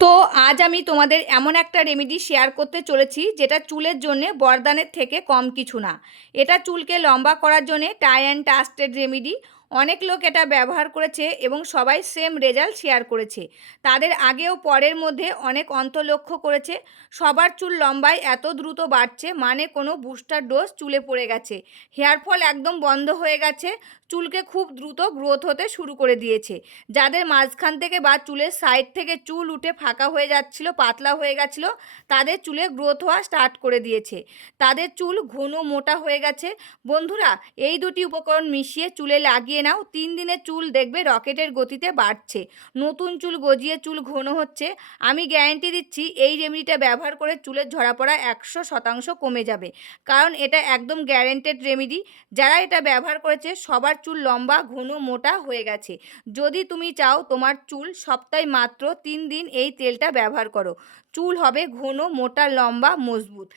তো আজ আমি তোমাদের এমন একটা রেমেডি শেয়ার করতে চলেছি যেটা চুলের জন্যে বরদানের থেকে কম কিছু না। এটা চুলকে লম্বা করার জন্যে টাই অ্যান্ড টাস্টেড রেমেডি। অনেক লোক এটা ব্যবহার করেছে এবং সবাই সেম রেজাল্ট শেয়ার করেছে। তাদের আগেও পরের মধ্যে অনেক অন্তর লক্ষ্য করেছে সবার চুল লম্বায় এত দ্রুত বাড়ছে, মানে কোনো বুস্টার ডোজ চুলে পড়ে গেছে, হেয়ার ফল একদম বন্ধ হয়ে গেছে, চুলকে খুব দ্রুত গ্রোথ হতে শুরু করে দিয়েছে। যাদের মাঝখান থেকে বা চুলের সাইড থেকে চুল উঠে ফাঁকা হয়ে যাচ্ছিল, পাতলা হয়ে গেছিলো, তাদের চুলে গ্রোথ হওয়া স্টার্ট করে দিয়েছে। তাদের চুল ঘন মোটা হয়ে গেছে। বন্ধুরা, এই দুটি উপকরণ মিশিয়ে চুলে লাগিয়ে নাও, 3 দিনে চুল দেখবে রকেটের গতিতে বাড়ছে, নতুন চুল গজিয়ে চুল ঘন হচ্ছে। আমি গ্যারান্টি দিচ্ছি এই রেমেডিটা ব্যবহার করে চুলের ঝরা পড়া 100% কমে যাবে, কারণ এটা একদম গ্যারান্টেড রেমেডি। যারা এটা ব্যবহার করেছে সবার চুল লম্বা ঘন মোটা হয়ে গেছে। যদি তুমি চাও তোমার চুল সপ্তাহে মাত্র 3 দিন এই তেলটা ব্যবহার করো, চুল হবে ঘন মোটা লম্বা মজবুত।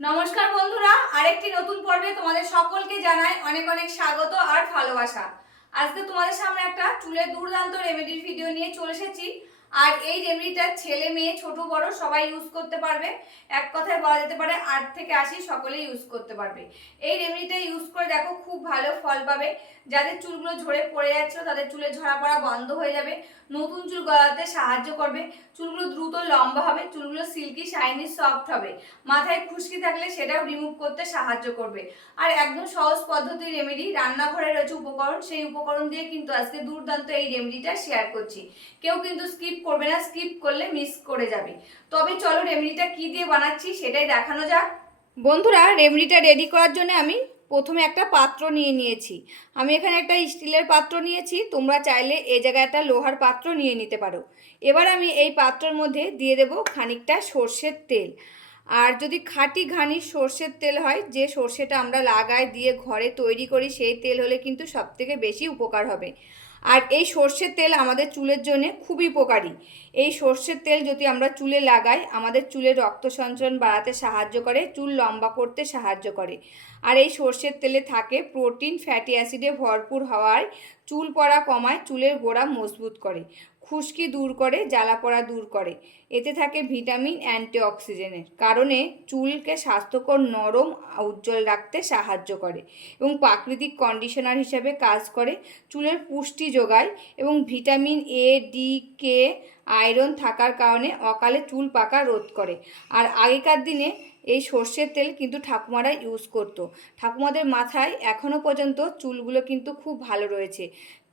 নমস্কার বন্ধুরা, আরেকটি নতুন পর্বে তোমাদের সকলকে জানাই অনেক অনেক স্বাগত আর ভালোবাসা। আজকে তোমাদের সামনে একটা চুলের দুর্দান্ত রেমেডির ভিডিও নিয়ে চলে এসেছি। আর এই রেমেডিটা ছেলে মেয়ে ছোট বড় সবাই ইউজ করতে পারবে। এক কথায় বলা যেতে পারে 8 থেকে 80 সকলেই ইউজ করতে পারবে। এই রেমেডিটা ইউজ করে দেখো, খুব ভালো ফল পাবে। যাদের চুলগুলো ঝরে পড়ে যাচ্ছিল তাদের চুলে ঝরা পড়া বন্ধ হয়ে যাবে, নতুন চুল গজাতে সাহায্য করবে, চুলগুলো দ্রুত লম্বা হবে, চুলগুলো সিল্কি শাইনি সফট হবে, মাথায় খুশকি থাকলে সেটাও রিমুভ করতে সাহায্য করবে। আর একদম সহজ পদ্ধতির রেমেডি, রান্নাঘরে রয়েছে উপকরণ, সেই উপকরণ দিয়ে কিন্তু আজকে দুর্দান্ত এই রেমেডিটা শেয়ার করছি। কেউ কিন্তু স্কিপ করবে না, স্কিপ করলে মিস করে যাবে। তবে চলো রেমেডিটা কি দিয়ে বানাচ্ছি সেটাই দেখানো যাক। বন্ধুরা, রেমেডিটা রেডি করার জন্য আমি প্রথমে একটা পাত্র নিয়ে নিয়েছি। আমি এখানে একটা স্টিলের পাত্র নিয়েছি, তোমরা চাইলে এই জায়গায় একটা লোহার পাত্র নিয়ে নিতে পারো। এবার আমি এই পাত্রের মধ্যে দিয়ে দেব খানিকটা সর্ষের তেল। আর যদি খাঁটি ঘানি সর্ষের তেল হয়, যে সর্ষেটা আমরা লাগাই দিয়ে ঘরে তৈরি করি, সেই তেল হলে কিন্তু সবথেকে বেশি উপকার হবে। আর এই সর্ষের তেল আমাদের চুলের জন্য খুবই উপকারী। এই সর্ষের তেল যদি আমরা চুলে লাগাই, আমাদের চুলের রক্ত সঞ্চালন বাড়াতে সাহায্য করে, চুল লম্বা করতে সাহায্য করে। আর এই সর্ষের তেলে থাকে প্রোটিন, ফ্যাটি অ্যাসিডে ভরপুর হওয়ায় চুল পড়া কমায়, চুলের গোড়া মজবুত করে, খুশকি দূর করে, জ্বালা পড়া দূর করে। এতে থাকে ভিটামিন, অ্যান্টিঅক্সিডেন্টের কারণে চুলকে স্বাস্থ্যকর, নরম, উজ্জ্বল রাখতে সাহায্য করে এবং প্রাকৃতিক কন্ডিশনার হিসেবে কাজ করে, চুলের পুষ্টি যোগায় এবং vitamin A, D, K, iron থাকার কারণে অকালে চুল পাকা রোধ করে। আর আগেকার দিনে এই সর্ষের তেল কিন্তু ঠাকুমারা ইউজ করতো। ঠাকুমাদের মাথায় এখনও পর্যন্ত চুলগুলো কিন্তু খুব ভালো রয়েছে,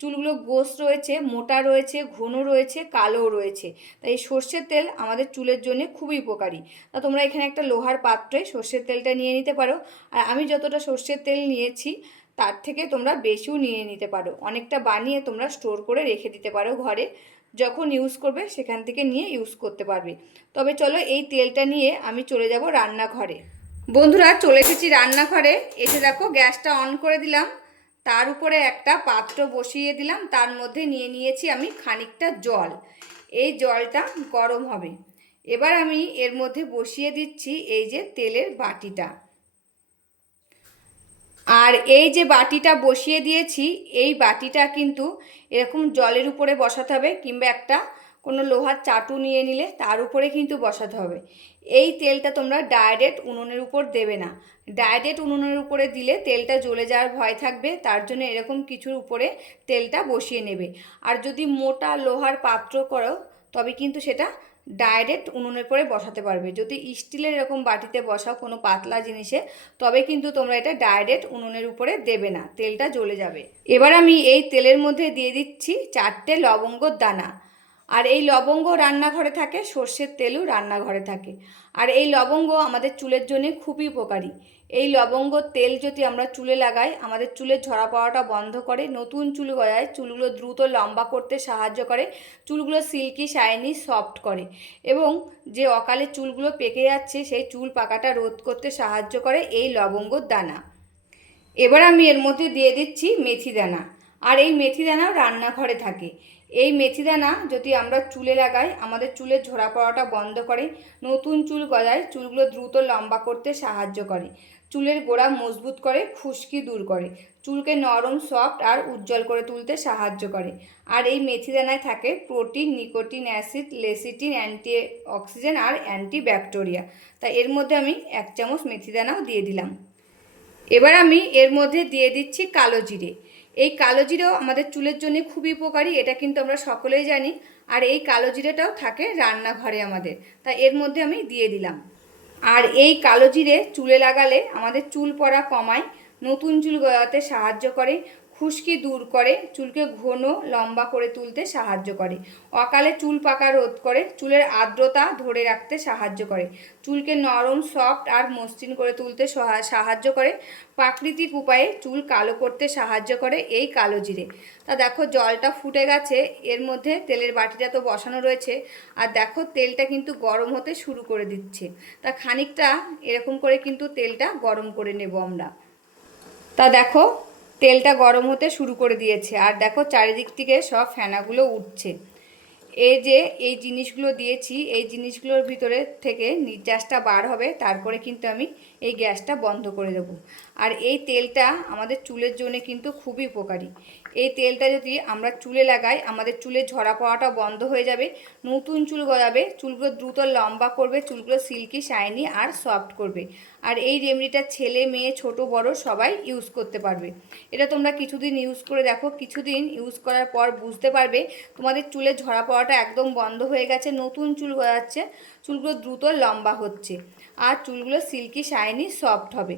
চুলগুলো গোছ রয়েছে, মোটা রয়েছে, ঘন রয়েছে, কালোও রয়েছে। তাই এই সর্ষের তেল আমাদের চুলের জন্য খুবই উপকারী। তা তোমরা এখানে একটা লোহার পাত্রে সর্ষের তেলটা নিয়ে নিতে পারো। আর আমি যতটা সর্ষের তেল নিয়েছি তার থেকে তোমরা বেশিও নিয়ে নিতে পারো, অনেকটা বানিয়ে তোমরা স্টোর করে রেখে দিতে পারো ঘরে, যখন ইউজ করবে সেখান থেকে নিয়ে ইউজ করতে পারবে। তবে চলো এই তেলটা নিয়ে আমি চলে যাব রান্নাঘরে। বন্ধুরা, চলে এসেছি রান্নাঘরে। এসে দেখো গ্যাসটা অন করে দিলাম, তার উপরে একটা পাত্র বসিয়ে দিলাম, তার মধ্যে নিয়ে নিয়েছি আমি খানিকটা জল। এই জলটা গরম হবে। এবার আমি এর মধ্যে বসিয়ে দিচ্ছি এই যে তেলের বাটিটা। আর এই যে বাটিটা বসিয়ে দিয়েছি, এই বাটিটা কিন্তু এরকম জলের উপরে বসাতে হবে, কিংবা একটা কোনো লোহার চাটু নিয়ে নিলে তার উপরে কিন্তু বসাতে হবে। এই তেলটা তোমরা ডাইরেক্ট উনুনের উপর দেবে না। ডাইরেক্ট উনুনের উপরে দিলে তেলটা জ্বলে যাওয়ার ভয় থাকবে, তার জন্য এরকম কিছুর উপরে তেলটা বসিয়ে নেবে। আর যদি মোটা লোহার পাত্র করো তবে কিন্তু সেটা ডাইরেক্ট উনুনের পরে বসাতে পারবে। যদি স্টিলের এরকম বাটিতে বসাও কোনো পাতলা জিনিসে, তবে কিন্তু তোমরা এটা ডাইরেক্ট উনুনের উপরে দেবে না, তেলটা জ্বলে যাবে। এবার আমি এই তেলের মধ্যে দিয়ে দিচ্ছি 4টে লবঙ্গর দানা। আর এই লবঙ্গ রান্নাঘরে থাকে, সর্ষের তেলও রান্নাঘরে থাকে। আর এই লবঙ্গ আমাদের চুলের জন্য খুবই উপকারী। এই লবঙ্গ তেল যদি আমরা চুলে লাগাই, আমাদের চুলের ঝরা পড়াটা বন্ধ করে, নতুন চুল গজায়, চুলগুলো দ্রুত লম্বা করতে সাহায্য করে, চুলগুলো সিল্কি শাইনি সফট করে এবং যে অকালে চুলগুলো পেকে যাচ্ছে সেই চুল পাকাটা রোধ করতে সাহায্য করে এই লবঙ্গর দানা। এবার আমি এর মধ্যে দিয়ে দিচ্ছি মেথি দানা। আর এই মেথি দানাও রান্নাঘরে থাকে। এই মেথি দানা যদি আমরা চুলে লাগাই, আমাদের চুলের ঝরা পড়াটা বন্ধ করে, নতুন চুল গজায়, চুলগুলো দ্রুত লম্বা করতে সাহায্য করে, চুলের গোড়া মজবুত করে, খুশকি দূর করে, চুলকে নরম, সফট আর উজ্জ্বল করে তুলতে সাহায্য করে। আর এই মেথিদানায় থাকে protein, nicotine, acid, lecithin, antioxidant আর অ্যান্টিব্যাকটেরিয়া। তাই এর মধ্যে আমি 1 চামচ মেথিদানাও দিয়ে দিলাম। এবার আমি এর মধ্যে দিয়ে দিচ্ছি কালো জিরে। এই কালো জিরেও আমাদের চুলের জন্য খুবই উপকারী, এটা কিন্তু আমরা সকলেই জানি। আর এই কালো জিরেটাও থাকে রান্নাঘরে আমাদের, তাই এর মধ্যে আমি দিয়ে দিলাম। আর এই কালো জিরে চুলে লাগালে আমাদের চুল পড়া কমায়, নতুন চুল গজাতে সাহায্য করে, খুশকি দূর করে, চুলকে ঘন লম্বা করে তুলতে সাহায্য করে, অকালে চুল পাকা রোধ করে, চুলের আর্দ্রতা ধরে রাখতে সাহায্য করে, চুলকে নরম, সফট আর মসৃণ করে তুলতে সাহায্য করে, প্রাকৃতিক উপায়ে চুল কালো করতে সাহায্য করে এই কালো জিরে। তা দেখো জলটা ফুটে গেছে, এর মধ্যে তেলের বাটিটা তো বসানো রয়েছে, আর দেখো তেলটা কিন্তু গরম হতে শুরু করে দিচ্ছে। তা খানিকটা এরকম করে কিন্তু তেলটা গরম করে নেব আমরা। তা দেখো তেলটা গরম হতে শুরু করে দিয়েছে, আর দেখো চারিদিক থেকে সব ফেনাগুলো উঠছে। এই যে এই জিনিসগুলো দিয়েছি, এই জিনিসগুলোর ভিতরে থেকে নির্যাসটা বার হবে, তারপরে কিন্তু আমি এই গ্যাসটা বন্ধ করে দেব। আর এই তেলটা আমাদের চুলের জন্য কিন্তু খুবই উপকারী। এই তেলটা যদি আমরা চুলে লাগাই, আমাদের চুলে ঝরা পড়াটা বন্ধ হয়ে যাবে, নতুন চুল গজাবে, চুলগুলো দ্রুত লম্বা করবে, চুলগুলো সিল্কি, শাইনি আর সফট করবে। আর এই রেমেডিটা ছেলে মেয়ে ছোট বড় সবাই ইউজ করতে পারবে। এটা তোমরা কিছুদিন ইউজ করে দেখো, কিছুদিন ইউজ করার পর বুঝতে পারবে তোমাদের চুলে ঝরা পড়াটা একদম বন্ধ হয়ে গেছে, নতুন চুল গজাচ্ছে, চুলগুলো দ্রুত লম্বা হচ্ছে, আর চুলগুলো সিল্কি, শাইনি, সফট হবে।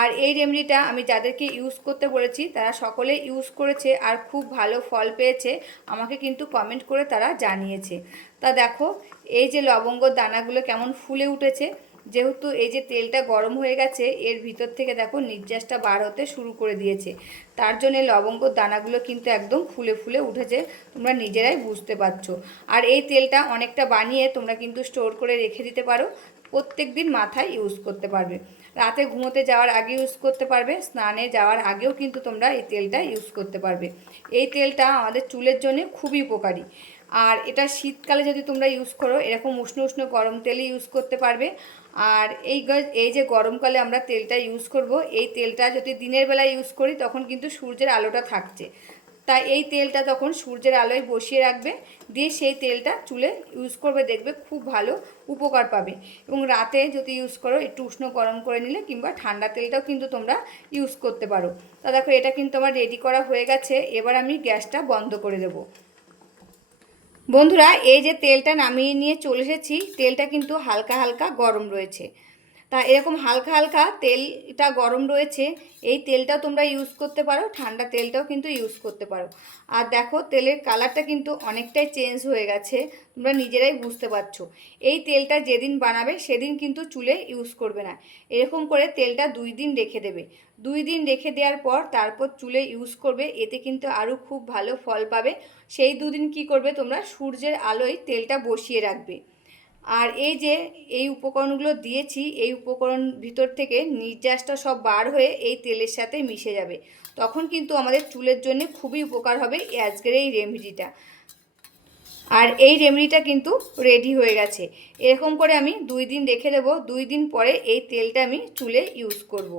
আর এই রেমেডিটা আমি যাদেরকে ইউজ করতে বলেছি তারা সকলে ইউজ করেছে আর খুব ভালো ফল পেয়েছে, আমাকে কিন্তু কমেন্ট করে তারা জানিয়েছে। তা দেখো এই যে লবঙ্গ দানাগুলো কেমন ফুলে উঠেছে, যেহেতু এই যে তেলটা গরম হয়ে গেছে, এর ভিতর থেকে দেখো নির্যাসটা বার হতে শুরু করে দিয়েছে, তার জন্য লবঙ্গ দানাগুলো কিন্তু একদম ফুলে ফুলে উঠেছে, তোমরা নিজেরাই বুঝতে পারছো। আর এই তেলটা অনেকটা বানিয়ে তোমরা কিন্তু স্টোর করে রেখে দিতে পারো, প্রত্যেক দিন মাথায় ইউজ করতে পারবে, রাতে ঘুমোতে যাওয়ার আগে ইউজ করতে পারবে, স্নানে যাওয়ার আগেও কিন্তু তোমরা এই তেলটা ইউজ করতে পারবে। এই তেলটা আমাদের চুলের জন্য খুবই উপকারী। আর এটা শীতকালে যদি তোমরা ইউজ করো, এরকম উষ্ণ উষ্ণ গরম তেলই ইউজ করতে পারবে। আর এই যে গরমকালে আমরা তেলটা ইউজ করব, এই তেলটা যদি দিনের বেলা ইউজ করি তখন কিন্তু সূর্যের আলোটা থাকছে, তাই এই তেলটা তখন সূর্যের আলোয় বসিয়ে রাখবে, দিয়ে সেই তেলটা চুলে ইউজ করবে, দেখবে খুব ভালো উপকার পাবে। এবং রাতে যদি ইউজ করো একটু উষ্ণ গরম করে নিলে, কিংবা ঠান্ডা তেলটাও কিন্তু তোমরা ইউজ করতে পারো। তা দেখো এটা কিন্তু আমার রেডি করা হয়ে গেছে, এবার আমি গ্যাসটা বন্ধ করে দেবো। বন্ধুরা এই যে তেলটা নামিয়ে নিয়ে চলে এসেছি, তেলটা কিন্তু হালকা হালকা গরম রয়েছে। তা এরকম হালকা হালকা তেলটা গরম রয়েছে, এই তেলটা তোমরা ইউজ করতে পারো, ঠান্ডা তেলটাও কিন্তু ইউজ করতে পারো। আর দেখো তেলের কালারটা কিন্তু অনেকটাই চেঞ্জ হয়ে গেছে, তোমরা নিজেরাই বুঝতে পারছো। এই তেলটা যেদিন বানাবে সেদিন কিন্তু চুলে ইউজ করবে না, এরকম করে তেলটা 2 দিন রেখে দেবে। 2 দিন রেখে দেওয়ার পর তারপর চুলে ইউজ করবে, এতে কিন্তু আরও খুব ভালো ফল পাবে। সেই 2 দিন কী করবে, তোমরা সূর্যের আলোয় তেলটা বসিয়ে রাখবে। আর এই যে এই উপকরণগুলো দিয়েছি, এই উপকরণ ভিতর থেকে নির্যাসটা সব বার হয়ে এই তেলের সাথে মিশে যাবে, তখন কিন্তু আমাদের চুলের জন্য খুবই উপকার হবে আজকের এই রেমেডিটা। আর এই রেমেডিটা কিন্তু রেডি হয়ে গেছে, এরকম করে আমি 2 দিন রেখে দেবো, 2 দিন পরে এই তেলটা আমি চুলে ইউজ করব।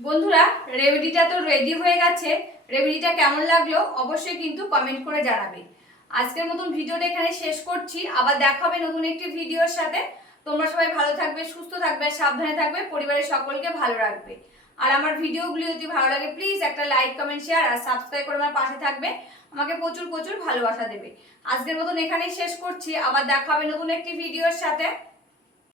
বন্ধুরা রেমেডিটা তো রেডি হয়ে গেছে, রেমেডিটা কেমন লাগলো অবশ্যই কিন্তু কমেন্ট করে জানাবে। আজকের মতন ভিডিওটা এখানে শেষ করছি, আবার দেখা হবে নতুন একটি ভিডিওর সাথে। তোমরা সবাই ভালো থাকবে, সুস্থ থাকবে, সাবধানে থাকবে, পরিবারের সকলকে ভালো রাখবে। আর আমার ভিডিওগুলি যদি ভালো লাগে প্লিজ একটা লাইক, কমেন্ট, শেয়ার আর সাবস্ক্রাইব করে আমার পাশে থাকবে, আমাকে প্রচুর প্রচুর ভালোবাসা দেবে। আজকের মতন এখানেই শেষ করছি, আবার দেখা হবে নতুন একটি ভিডিওর সাথে।